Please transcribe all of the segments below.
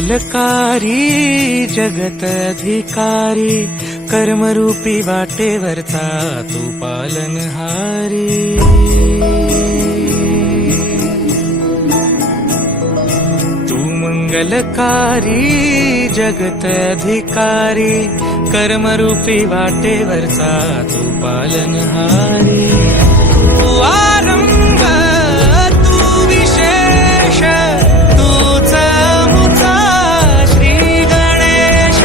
मंगलकारी जगत अधिकारी कर्मरूपी वाटेवरचा तू पालनहारी। तू मंगलकारी जगत अधिकारी कर्मरूपी वाटेवरचा तू पालनहारी। तू आरंभ तू विशेष तूच मुचा श्री गणेश।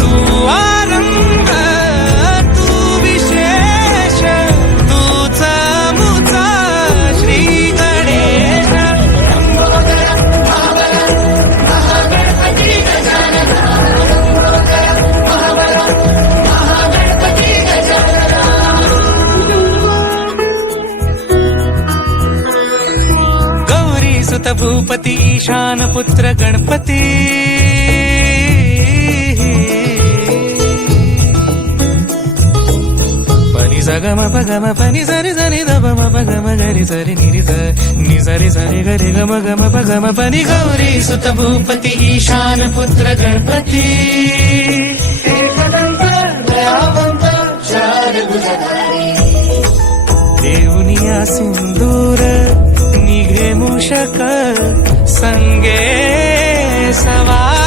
तू आरंभ तू विशेष तूच मुचा श्री गणेश। सुत भूपती ईशान पुत्र गणपती। पनी सगम पगम पनी सरी सरी दबम पगम गरी सरी निरी नि सरी सरी गरी गम गम पगम पनी। गौरी सुत भूपती ईशान पुत्र गणपती। देवनिया सिंदूर निघे मूषक संगे सवार।